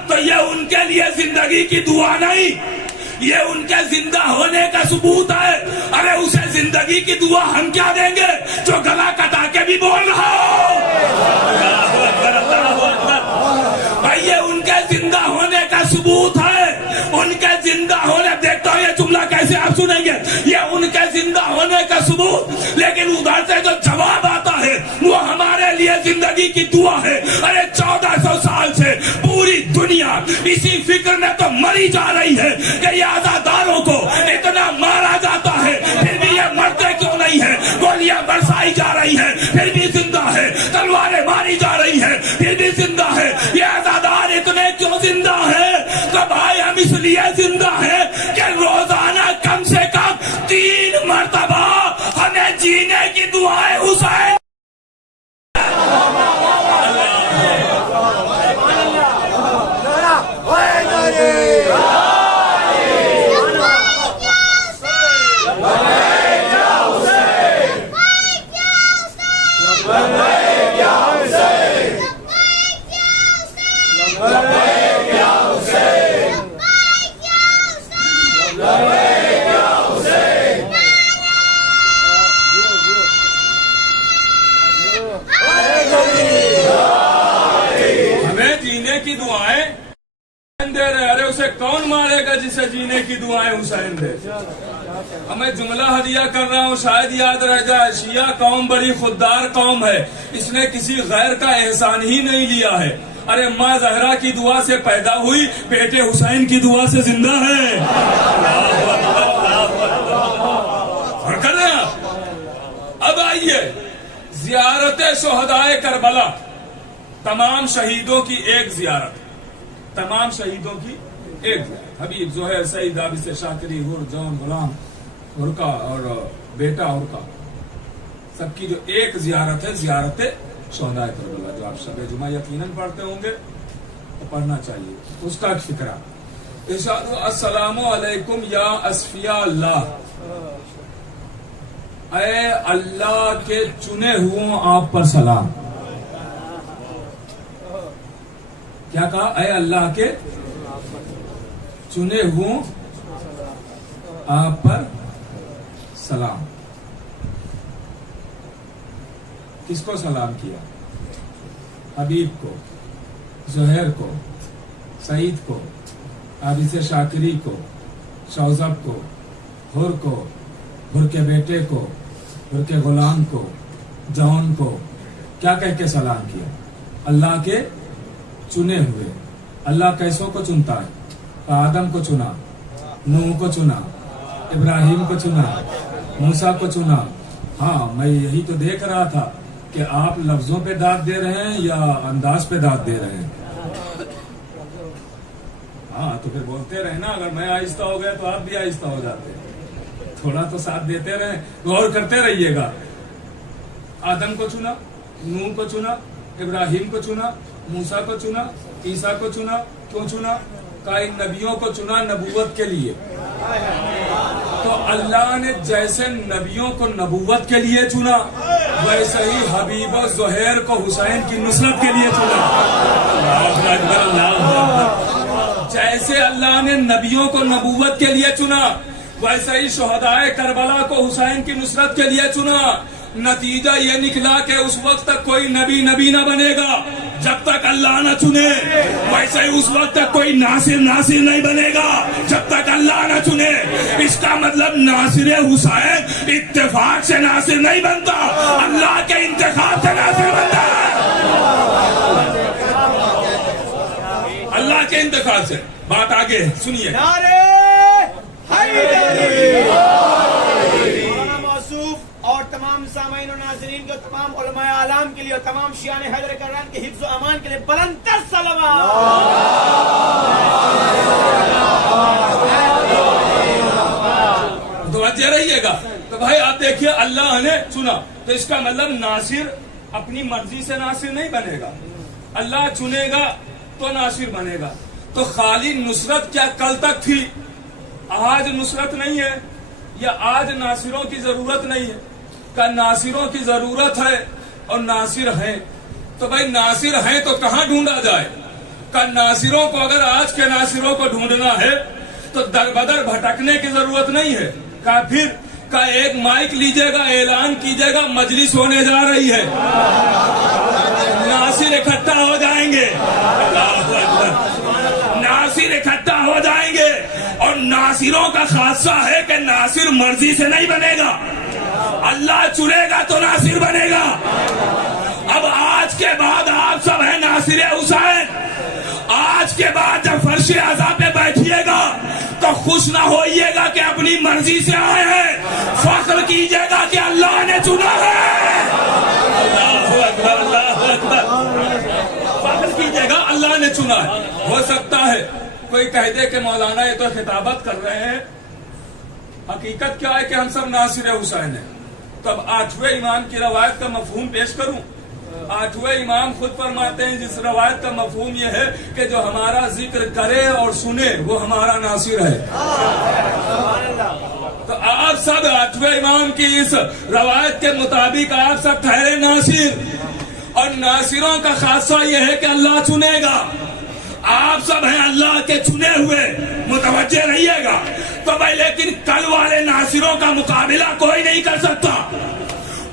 تو یہ ان کے لیے زندگی کی دعا نہیں، یہ ان کے زندہ ہونے کا ثبوت ہے. ارے اسے زندگی کی دعا ہم کیا دیں گے جو گلا کٹا کے بھی بول رہا ہو. بھائی یہ ان کے زندہ ہونے کا ثبوت ہے، ان کے زندہ ہونے. دیکھتا ہوں یہ جملہ کیسے آپ سنیں گے، یہ ان کے زندہ ہونے کا ثبوت، لیکن ادھر سے جو جواب آتا ہے وہ ہمارے لیے زندگی کی دعا ہے. ارے 1400 سال سے پوری دنیا اسی فکر میں تو مری جا رہی ہے کہ یہ آزاداروں کو اتنا مارا جاتا ہے پھر بھی یہ مرتے کیوں نہیں ہے. گولیاں برسائی جا رہی ہے پھر بھی زندہ ہے، تلواریں ماری جا رہی ہے پھر بھی زندہ ہے. یہ آزادار اتنے کیوں زندہ ہے؟ تو بھائی ہم اس لیے زندہ ہیں کہ روزانہ کم سے کم 3 مرتبہ ہمیں جینے کی دعائیں حسین. ہمیں جینے کی دعائیں دے رہے. ارے اسے کون مارے گا جسے جینے کی دعائیں حسین دے. ہمیں جملہ ہدیہ کر رہا ہوں, شاید یاد رہ جائے. شیعہ قوم بڑی خوددار قوم ہے, اس نے کسی غیر کا احسان ہی نہیں لیا ہے. ارے ماں زہرا کی دعا سے پیدا ہوئی, بیٹے حسین کی دعا سے زندہ ہے. اور کر رہے ہیں آپ. اب آئیے زیارت شہدائے کربلا, تمام شہیدوں کی ایک زیارت, تمام شہیدوں کی ایک زیارت. حبیب, زہیر, سعید, عابس, شاکری, ہر, جون, غلام, ہرکا اور بیٹا ہرکا, سب کی جو ایک زیارت ہے, زیارت شہدائے کربلا, جو آپ شب جمعہ یقیناً پڑھتے ہوں گے تو پڑھنا چاہیے. اس کا ایک فکرہ, ارشاد السلام علیکم یا اصفیاء اللہ, اے اللہ کے چنے ہوں آپ پر سلام. کیا کہا؟ اے اللہ کے چنے ہوں آپ پر سلام. کس کو سلام کیا؟ حبیب کو, زہیر کو, سعید کو, عابس شاکری کو, شوزب کو, ہر کو, ہر کے بیٹے کو, ہر کے غلام کو, جون کو. کیا کہہ کے سلام کیا؟ اللہ کے چنے ہوئے. اللہ کیسوں کو چنتا ہے؟ آدم کو چنا, نوح کو چنا, ابراہیم کو چنا, موسیٰ کو چنا. ہاں, میں یہی تو دیکھ رہا تھا کہ آپ لفظوں پہ داد دے رہے ہیں یا انداز پہ داد دے رہے ہیں. ہاں تو پھر بولتے رہے نا, اگر میں آہستہ ہو گیا تو آپ بھی آہستہ ہو جاتے. تھوڑا تو ساتھ دیتے رہیں, غور کرتے رہیے گا. آدم کو چنا, نوح کو چنا, ابراہیم کو چنا, موسیٰ کو چنا, عیسیٰ کو چنا. کیوں چنا؟ کہ ان نبیوں کو چنا نبوت کے لیے. تو اللہ نے جیسے نبیوں کو نبوت کے لیے چنا, ویسے ہی حبیب و زہیر کو حسین کی نصرت کے لیے چنا. جیسے اللہ نے نبیوں کو نبوت کے لیے چنا, ویسے ہی شہدائے کربلا کو حسین کی نصرت کے لیے چنا. نتیجہ یہ نکلا کہ اس وقت تک کوئی نبی نہ بنے گا جب تک اللہ نہ چنے. ویسے ہی اس وقت تک کوئی ناصر نہیں بنے گا جب تک اللہ نہ چنے. اس کا مطلب ناصر حسین اتفاق سے ناصر نہیں بنتا, اللہ کے انتخاب سے ناصر بنتا ہے. اللہ کے انتخاب سے. بات آگے سنیے. اور تمام سامعین و ناظرین کو, تمام علماء اعلام کے لیے اور تمام شیعان حیدر کرران کے حفظ و امان کے لیے بلند تر صلوات. توجہ رہیے گا. تو بھائی آپ دیکھیے, اللہ نے چنا تو اس کا مطلب ناصر اپنی مرضی سے ناصر نہیں بنے گا, اللہ چنے گا تو ناصر بنے گا. تو خالی نصرت کیا کل تک تھی, آج نصرت نہیں ہے, یا آج ناصروں کی ضرورت نہیں ہے؟ کہ ناصروں کی ضرورت ہے اور ناصر ہیں. تو بھائی ناصر ہیں تو کہاں ڈھونڈا جائے؟ کہ ناصروں کو, اگر آج کے ناصروں کو ڈھونڈنا ہے تو در بدر بھٹکنے کی ضرورت نہیں ہے. کہ پھر کا ایک مائک لیجئے گا, اعلان کیجئے گا مجلس ہونے جا رہی ہے, ناصر اکٹھا ہو جائیں گے. اللہ اکبر. ناصر اکٹھا ہو جائیں گے. اور ناصروں کا خاصہ ہے کہ ناصر مرضی سے نہیں بنے گا, اللہ چنے گا تو ناصر بنے گا. اب آج کے بعد آپ سب ہیں ناصر حسین. آج کے بعد جب فرش اعضا پہ بیٹھیے گا تو خوش نہ ہوئیے گا کہ اپنی مرضی سے آئے ہیں, فخر کیجئے گا کہ اللہ نے چنا ہے. اللہ اکبر, اللہ اکبر. فخر کیجئے گا اللہ نے چنا ہے. ہو سکتا ہے کوئی کہہ دے کہ مولانا یہ تو خطابت کر رہے ہیں, حقیقت کیا ہے کہ ہم سب ناصر حسین ہیں. تب 8ویں امام کی روایت کا مفہوم پیش کروں. 8ویں امام خود فرماتے ہیں جس روایت کا مفہوم یہ ہے کہ جو ہمارا ذکر کرے اور سنے وہ ہمارا ناصر ہے. تو آپ سب 8ویں امام کی اس روایت کے مطابق آپ سب ٹھہرے ناصر. اور ناصروں کا خاصہ یہ ہے کہ اللہ چنے گا. آپ سب ہیں اللہ کے چنے ہوئے، متوجہ رہیے گا۔ تو بھائی لیکن کل والے ناصروں کا مقابلہ کوئی نہیں کر سکتا،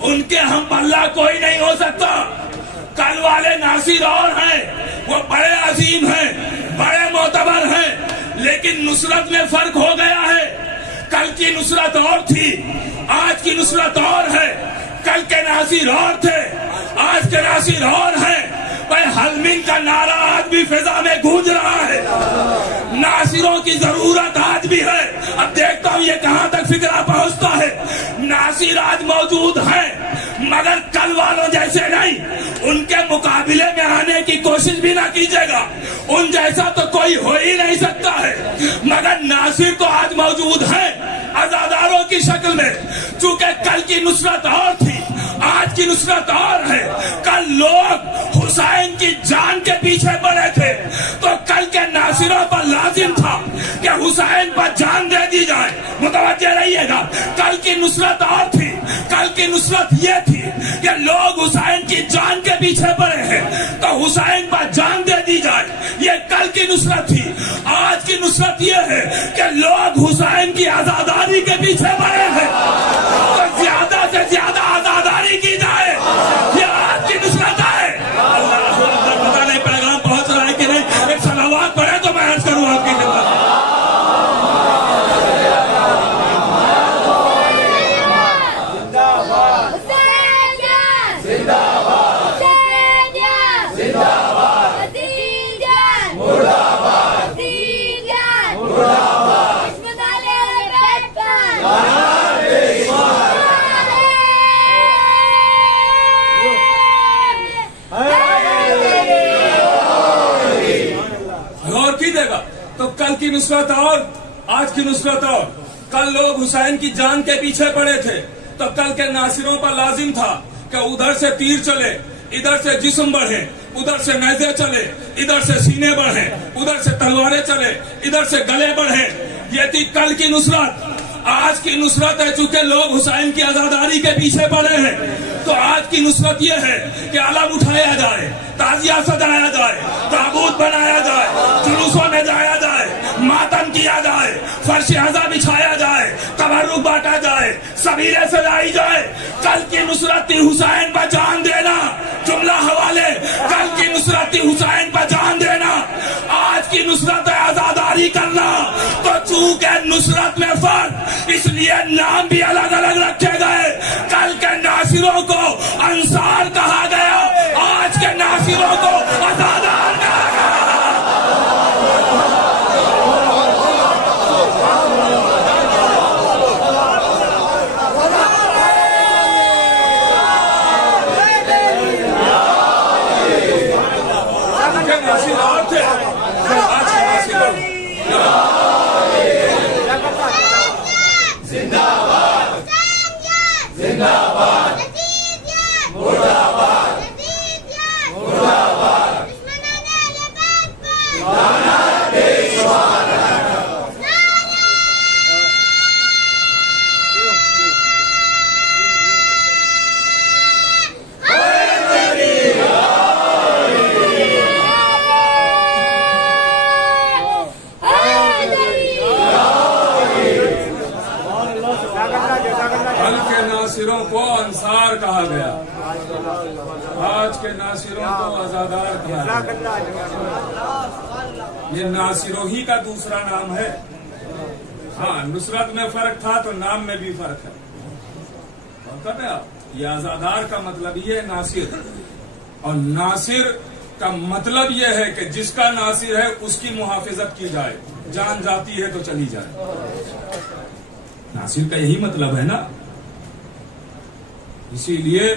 ان کے ہم پلہ کوئی نہیں ہو سکتا۔ کل والے ناصر اور ہیں، وہ بڑے عظیم ہیں، بڑے معتبر ہیں، لیکن نصرت میں فرق ہو گیا ہے۔ کل کی نصرت اور تھی، آج کی نصرت اور ہے۔ کل کے ناصر اور تھے، آج کے ناصر اور ہیں۔ بھائی حلمین کا نعرہ آج بھی فضا میں گونج رہا ہے، ناصروں کی ضرورت آج بھی ہے۔ اب دیکھتا ہوں یہ کہاں تک فکرہ پہنچتا ہے۔ ناصر آج موجود ہیں مگر کل والوں جیسے نہیں، ان کے مقابلے میں آنے کی کوشش بھی نہ کیجیے گا، ان جیسا تو کوئی ہو ہی نہیں سکتا ہے۔ مگر ناصر تو آج موجود ہیں عزاداروں کی شکل میں، چونکہ کل کی نصرت اور تھی، آج کی نصرت اور ہے۔ کل لوگ حسین کی جان کے پیچھے پڑے تھے، تو کل کے ناصروں پر لازم تھا کہ حسین پر جان دے دی جائے۔ متوجہ رہیے گا، کل کی نصرت اور تھی، کل کی نصرت یہ تھی کہ لوگ حسین کی جان کے پیچھے پڑے ہیں تو حسین پر جان دے دی جائے، یہ کل کی نصرت تھی۔ آج کی نصرت یہ ہے کہ لوگ حسین کی آزاداری کے پیچھے پڑے ہیں تو زیادہ سے زیادہ آزاداری کی جائے، یہ آج کی نصرت ہے۔ اللہ پتہ نہیں پیغام پہنچ رہا ہے کہ نہیں، ایک صلوات پڑھے تو میں عرض کروں آپ کی خدمت۔ تو کل کی نصرت اور آج کی نصرت اور۔ کل لوگ حسین کی جان کے پیچھے پڑے تھے تو کل کے ناصروں پر لازم تھا کہ ادھر سے تیر چلے، ادھر سے جسم بڑھے، ادھر سے نیزے چلے، ادھر سے سینے بڑھے، ادھر سے تلواریں چلے، ادھر سے گلے بڑھے۔ یہ تھی کل کی نصرت۔ آج کی نصرت ہے چونکہ لوگ حسین کی آزاداری کے پیچھے پڑے ہیں تو آج کی نصرت یہ ہے کہ علم اٹھایا جائے، تعزیہ سجایا جائے، تابوت بنایا جائے، جلوسوں میں جایا جائے، ماتم کیا جائے، فرش عزا بچھایا جائے، تبرک بانٹا جائے، سبیریں سجائی جائے۔ کل کی نصرت تھی حسین پر جان دینا، جملہ حوالے، کل کی نصرت تھی حسین پر جان دینا، آج کی نصرت ہے آزاداری کرنا۔ تو چونکہ نصرت میں فرق، اس لیے نام بھی الگ الگ رکھے گئے۔ کل کے ناصروں کو انصار کہا گیا، آج کے ناصروں کو آزادار کہا گیا۔ ناصر اور تھے، آج کے ناصروں زندہ باد، زندہ باد، مردہ باد، مردہ باد، ناصروں کو انصار کہا گیا، آج کے ناصروں کو آزادار کہا گیا۔ یہ ناصروں ہی کا دوسرا نام ہے۔ ہاں نصرت میں فرق تھا تو نام میں بھی فرق ہے۔ کہتے ہیں آپ یہ آزادار کا مطلب یہ ہے ناصر، اور ناصر کا مطلب یہ ہے کہ جس کا ناصر ہے اس کی محافظت کی جائے، جان جاتی ہے تو چلی جائے۔ ناصر کا یہی مطلب ہے نا۔ اسی لیے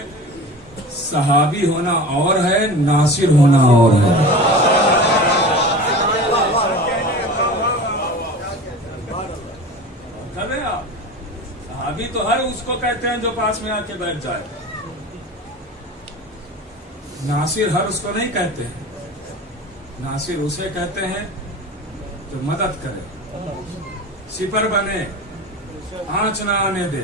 صحابی ہونا اور ہے، ناصر ہونا اور ہے۔ آپ صحابی تو ہر اس کو کہتے ہیں جو پاس میں آ کے بیٹھ جائے، ناصر ہر اس کو نہیں کہتے ہیں۔ ناصر اسے کہتے ہیں جو مدد کرے، سپر بنے، آنچ نہ آنے دے۔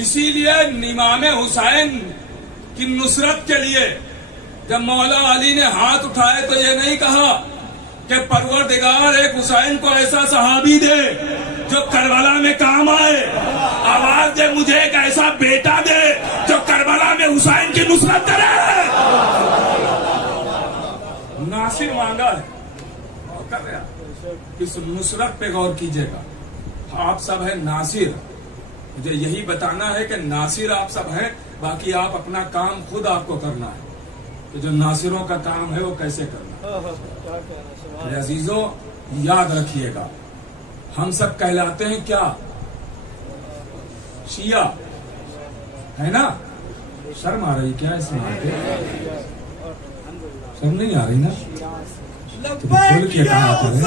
اسی لیے امام حسین کی نصرت کے لیے جب مولا علی نے ہاتھ اٹھائے تو یہ نہیں کہا کہ پروردگار ایک حسین کو ایسا صحابی دے جو کربلا میں کام آئے، آواز دے مجھے ایک ایسا بیٹا دے جو کربلا میں حسین کی نصرت کرے۔ ناصر مانگا ہے، اور کر رہا اس نصرت پہ غور کیجئے گا۔ آپ سب ہیں ناصر، مجھے یہی بتانا ہے کہ ناصر آپ سب ہیں، باقی آپ اپنا کام خود آپ کو کرنا ہے کہ جو ناصروں کا کام ہے وہ کیسے کرنا ہے۔ میرے عزیزوں یاد رکھیے گا، ہم سب کہلاتے ہیں کیا؟ شیعہ، ہے نا؟ شرم آ رہی کیا اس میں؟ شرم نہیں آ رہی نا؟ کھول کے کہا کریں۔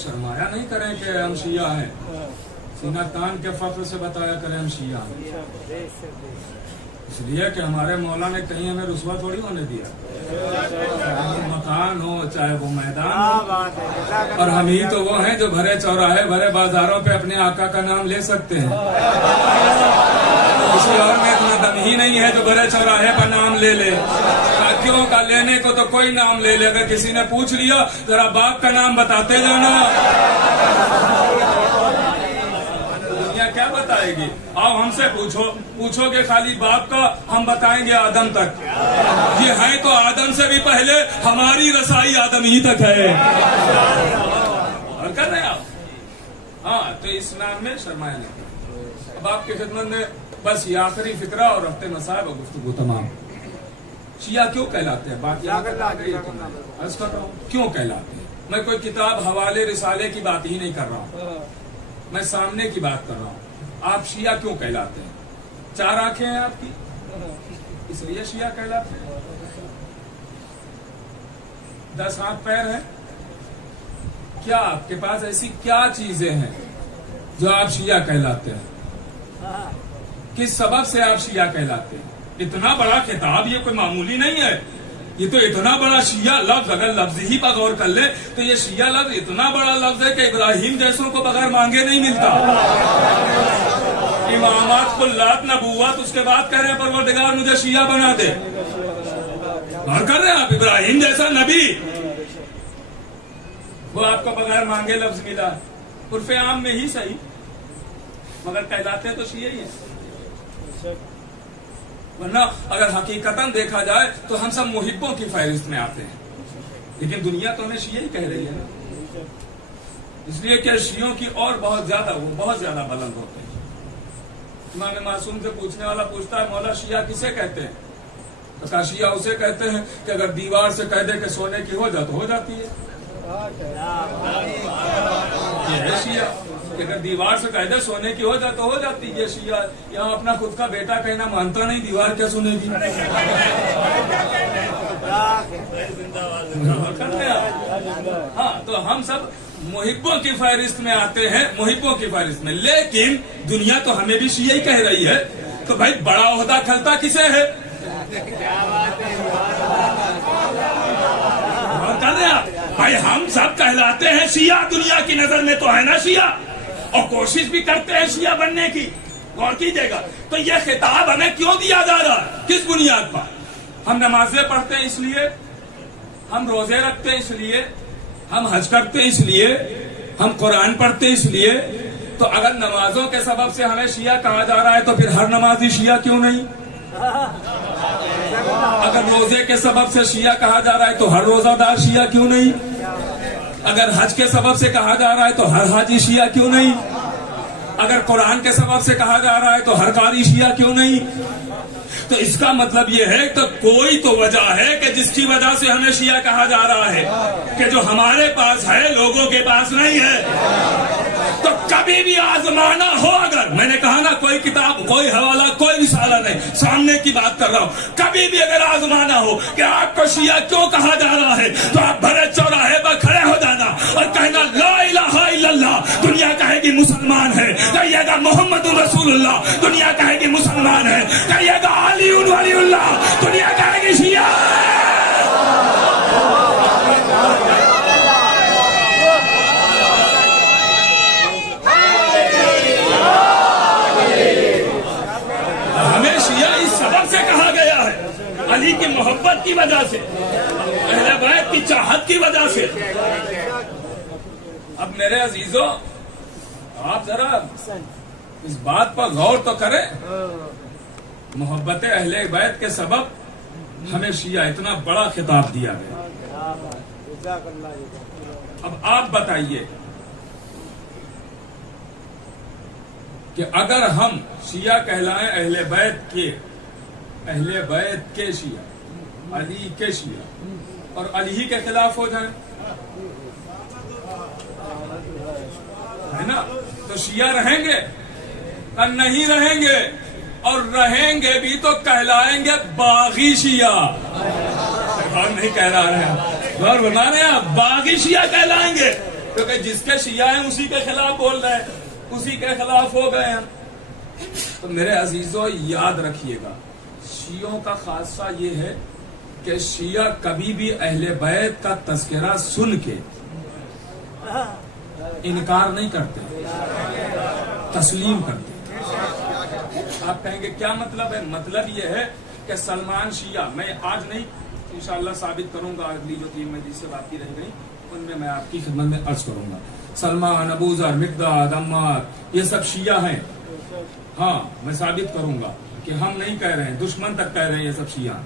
شرمایا نہیں کریں کہ ہم شیعہ ہیں، سینہ تان کے فخر سے بتایا کریں ہم شیعہ ہیں، اس لیے کہ ہمارے مولا نے کہیں ہمیں رسوا تھوڑی ہونے دیا، چاہے وہ مکان ہو چاہے وہ میدان ہو، اور ہم ہی تو وہ ہیں جو بھرے چوراہے بھرے بازاروں پہ اپنے آقا کا نام لے سکتے ہیں۔ کسی اور میں اتنا دم ہی نہیں ہے جو بھرے چوراہے پر نام لے لے، باقیوں کا لینے کو تو کوئی نام لے لے، اگر کسی نے پوچھ لیا ذرا باپ کا نام بتاتے جانا، دنیا کیا بتائے گی؟ آؤ ہم سے پوچھو گے خالی باپ کا، ہم بتائیں گے آدم تک، یہ ہے تو آدم سے بھی پہلے ہماری رسائی آدم ہی تک ہے، اور کر رہے ہیں آپ؟ ہاں تو اس نام میں شرمایا نہیں۔ اب آپ کی خدمت میں بس یہ آخری فکرہ اور رفت مسائب اور گفتگو تمام۔ شیعہ کیوں کہلاتے ہیں؟ بات عرض کر رہا ہوں کیوں کہلاتے ہیں۔ میں کوئی کتاب حوالے رسالے کی بات ہی نہیں کر رہا ہوں، میں سامنے کی بات کر رہا ہوں۔ آپ شیعہ کیوں کہلاتے ہیں؟ 4 آنکھیں ہیں آپ کی، اس لیے شیعہ کہلاتے ہیں۔ 10 ہاتھ پیر ہیں، کیا آپ کے پاس ایسی کیا چیزیں ہیں جو آپ شیعہ کہلاتے ہیں؟ کس سبب سے آپ شیعہ کہلاتے ہیں؟ اتنا بڑا خطاب یہ کوئی معمولی نہیں ہے، یہ تو اتنا بڑا شیعہ لفظ، اگر لفظ ہی پر غور کر لے تو یہ شیعہ لفظ اتنا بڑا لفظ ہے کہ ابراہیم جیسوں کو بغیر مانگے نہیں ملتا۔ امامات خلات نبوت، اس کے بعد کہہ رہے ہیں پروردگار مجھے شیعہ بنا دے، غور کر رہے ہیں آپ؟ ابراہیم جیسا نبی وہ آپ کو بغیر مانگے لفظ ملا، عرف عام میں ہی صحیح، مگر کہلاتے تو شیعہ ہی ہیں۔ ورنہ اگر حقیقتاً دیکھا جائے تو ہم سب محبوں کی فہرست میں آتے ہیں، لیکن دنیا تو ہمیں شیعہ ہی کہہ رہی ہے نا، اس لیے کہ شیعوں کی اور بہت زیادہ بلند ہوتے ہیں۔ امام معصوم سے پوچھنے والا پوچھتا ہے مولا شیعہ کسے کہتے ہیں؟ تو کہا شیعہ اسے کہتے ہیں کہ اگر دیوار سے کہہ دے کہ سونے کی ہو جا تو ہو جاتی ہے، یہ ہے شیعہ، کہ اگر دیوار سے کہہ دے سونے کی ہو جا تو ہو جاتی ہے شیعہ۔ یہاں اپنا خود کا بیٹا کہنا مانتا نہیں، دیوار کیا سنے گی؟ ہاں تو ہم سب محبوں کی فہرست میں آتے ہیں، محبوں کی فہرست میں، لیکن دنیا تو ہمیں بھی شیعہ ہی کہہ رہی ہے، تو بھائی بڑا عہدہ کھلتا کسے ہے؟ بھائی ہم سب کہلاتے ہیں شیعہ، دنیا کی نظر میں تو ہے نا شیعہ، اور کوشش بھی کرتے ہیں شیعہ بننے کی، غور کیجئے گا۔ تو یہ خطاب ہمیں کیوں دیا جا رہا ہے؟ کس بنیاد پر؟ ہم نمازیں پڑھتے ہیں اس لیے، ہم روزے رکھتے ہیں اس لیے، ہم حج کرتے ہیں اس لیے، ہم قرآن پڑھتے ہیں اس لیے، تو اگر نمازوں کے سبب سے ہمیں شیعہ کہا جا رہا ہے تو پھر ہر نمازی شیعہ کیوں نہیں؟ اگر روزے کے سبب سے شیعہ کہا جا رہا ہے تو ہر روزہ دار شیعہ کیوں نہیں؟ اگر حج کے سبب سے کہا جا رہا ہے تو ہر حاجی شیعہ کیوں نہیں؟ اگر قرآن کے سبب سے کہا جا رہا ہے تو ہر قاری شیعہ کیوں نہیں؟ تو اس کا مطلب یہ ہے تو کوئی تو وجہ ہے کہ جس کی وجہ سے ہمیں شیعہ کہا جا رہا ہے، کہ جو ہمارے پاس ہے لوگوں کے پاس نہیں ہے۔ تو کبھی بھی آزمانا ہو، اگر میں نے کہا نا کوئی کتاب، کوئی حوالہ، کوئی رسالہ نہیں، سامنے کی بات کر رہا ہوں، کبھی بھی اگر آزمانا ہو کہ آپ کو شیعہ کیوں کہا جا رہا ہے تو آپ بھرے چوراہے پر کھڑے ہو جانا اور کہنا لا الہ الا اللہ، دنیا کہے گی مسلمان ہے، کہیے گا محمد رسول اللہ، دنیا کہے گی مسلمان ہے، کہیے گا علی ولی اللہ، دنیا کہے گی شیعہ۔ ناصر. اب میرے عزیزوں آپ ذرا اس بات پر غور تو کریں. محبت اہل بیت کے سبب ہمیں شیعہ اتنا بڑا خطاب دیا گیا. اب آپ بتائیے کہ اگر ہم شیعہ کہلائیں اہل بیت کے شیعہ، علی کے شیعہ، اور علی ہی کے خلاف ہو جائیں، ہے نا، تو شیعہ رہیں گے اور نہیں رہیں گے، اور رہیں گے بھی تو کہلائیں گے باغی شیعہ. اور نہیں کہہ رہا ہے اور بتا رہے ہیں باغی شیعہ کہلائیں گے، کیونکہ جس کے شیعہ ہیں اسی کے خلاف بول رہے ہیں، اسی کے خلاف ہو گئے ہیں. تو میرے عزیزوں یاد رکھیے گا، شیعوں کا خاصہ یہ ہے کہ شیعہ کبھی بھی اہل بیت کا تذکرہ سن کے انکار نہیں کرتے، تسلیم کرتے. آپ کہیں گے کیا مطلب ہے؟ مطلب یہ ہے کہ سلمان شیعہ، میں آج نہیں انشاءاللہ ثابت کروں گا، اگلی جو 3 مجلس سے باقی رہ گئی ان میں آپ کی خدمت میں عرض کروں گا. سلمان، ابوذر، مقداد، عمار، یہ سب شیعہ ہیں. ہاں میں ثابت کروں گا کہ ہم نہیں کہہ رہے ہیں، دشمن تک کہہ رہے ہیں یہ سب شیعہ.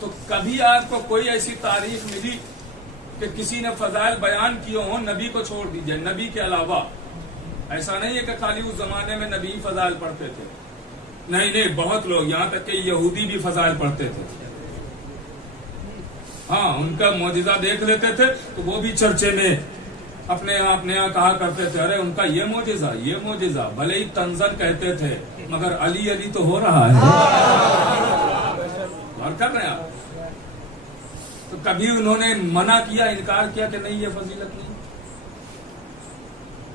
تو کبھی آپ کو کوئی ایسی تاریخ ملی کہ کسی نے فضائل بیان کیے ہوں، نبی کو چھوڑ دیجئے، نبی کے علاوہ؟ ایسا نہیں ہے کہ خالی اس زمانے میں نبی فضائل پڑھتے تھے، نہیں، بہت لوگ، یہاں تک کہ یہودی بھی فضائل پڑھتے تھے. ہاں ان کا معجزہ دیکھ لیتے تھے تو وہ بھی چرچے میں اپنے یہاں کہا کرتے تھے، ارے ان کا یہ معجزہ، بھلے ہی تنزل کہتے تھے مگر علی علی تو ہو رہا ہے. اور کر رہے ہیں آپ. تو کبھی انہوں نے منع کیا، انکار کیا کہ نہیں یہ فضیلت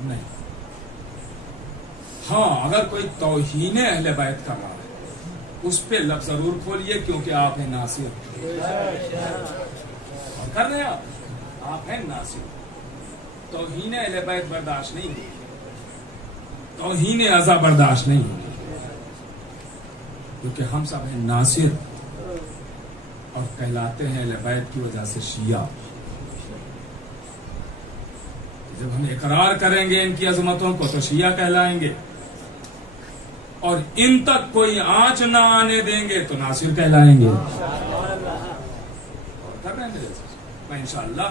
نہیں. ہاں اگر کوئی توہین اہل بیت کر رہا ہے اس پہ لفظ ضرور کھولیے، کیونکہ آپ ہیں ناصر. اور کر رہے ہیں آپ ہیں ناصر. توہین اہل بیت برداشت نہیں ہوگی، توہین ازا برداشت نہیں ہوگی، کیونکہ ہم سب ہیں ناصر اور کہلاتے ہیں اہل بیت کی وجہ سے شیعہ. جب ہم اقرار کریں گے ان کی عظمتوں کو تو شیعہ کہلائیں گے، اور ان تک کوئی آنچ نہ آنے دیں گے تو ناصر کہلائیں گے. میں انشاءاللہ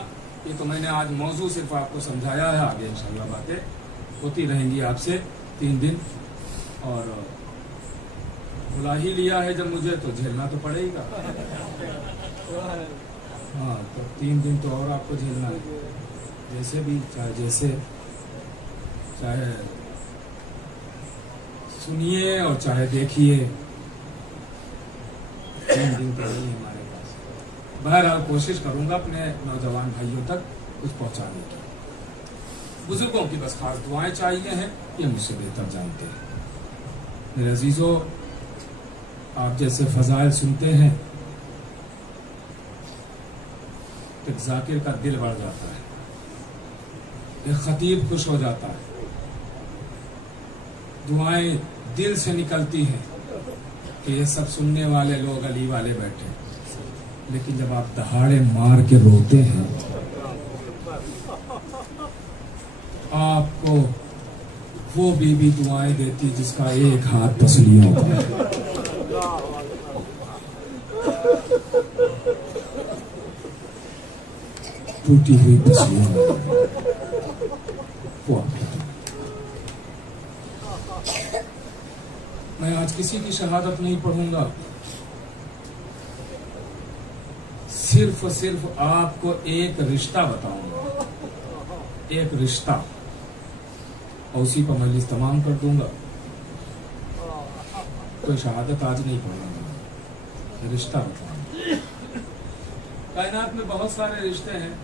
یہ تو میں نے آج موضوع صرف آپ کو سمجھایا ہے، آگے انشاءاللہ باتیں ہوتی رہیں گی آپ سے 3 دن. اور بلا ہی لیا ہے جب مجھے تو جھیلنا تو پڑے گا. ہاں تو 3 دن تو اور آپ کو جھیلنا ہے، جیسے بھی چاہے سنیے اور چاہے دیکھیے، 3 دن تو نہیں ہمارے پاس. بہرحال کوشش کروں گا اپنے نوجوان بھائیوں تک کچھ پہنچانے کی. بزرگوں کی بس خاص دعائیں چاہیے ہیں، یہ مجھ سے بہتر جانتے ہیں. میرے عزیزوں آپ جیسے فضائل سنتے ہیں ایک ذاکر کا دل بڑھ جاتا ہے، ایک خطیب خوش ہو جاتا ہے، دعائیں دل سے نکلتی ہیں کہ یہ سب سننے والے لوگ علی والے بیٹھے. لیکن جب آپ دہاڑے مار کے روتے ہیں، آپ کو وہ بیوی دعائیں دیتی جس کا ایک ہاتھ پسلیوں کا ہے. ٹوٹی ہوئی پسلیوں میں آج کسی کی شہادت نہیں پڑھوں گا، صرف آپ کو ایک رشتہ بتاؤں گا، ایک رشتہ، اور اسی پر مجلس تمام کر دوں گا. کوئی شہادت آج نہیں پڑھوں گا، رشتہ بتاؤں گا. کائنات میں بہت سارے رشتے ہیں،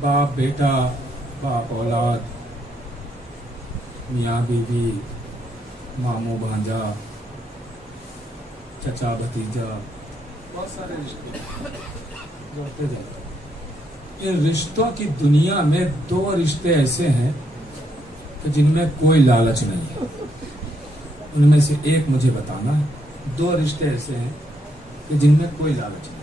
باپ بیٹا، باپ اولاد، میاں بیوی، ماموں بھانجا، چچا بھتیجا، بہت سارے رشتے جوڑتے جاتے ہیں. ان رشتوں کی دنیا میں 2 رشتے ایسے ہیں کہ جن میں کوئی لالچ نہیں ہے. ان میں سے ایک مجھے بتانا ہے. 2 رشتے ایسے ہیں کہ جن میں کوئی لالچ نہیں.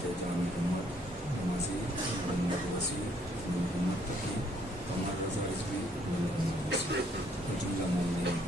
جان محمد نمازی محمد وسیع محمد تقی قمر رضا عزبی جملہ مالدین